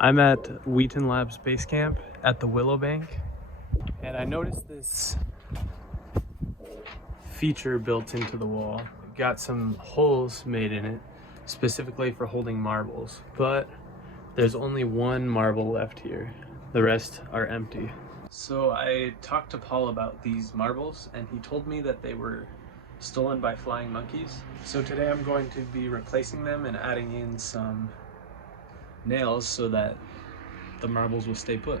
I'm at Wheaton Labs base camp at the Willowbank, and I noticed this feature built into the wall. It got some holes made in it specifically for holding marbles, but there's only one marble left here. The rest are empty. So I talked to Paul about these marbles, and he told me that they were stolen by flying monkeys. So today I'm going to be replacing them and adding in some nails so that the marbles will stay put.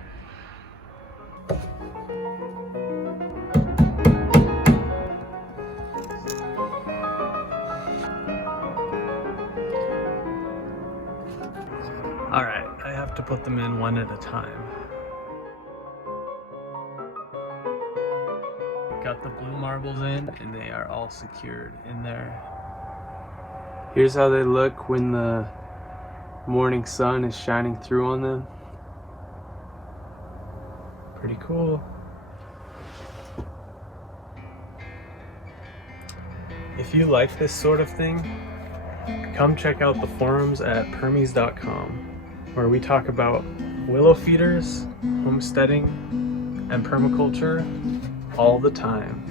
Alright, I have to put them in one at a time. Got the blue marbles in, and they are all secured in there. Here's how they look when the morning sun is shining through on them. Pretty cool. If you like this sort of thing, come check out the forums at permies.com, where we talk about willow feeders, homesteading, and permaculture all the time.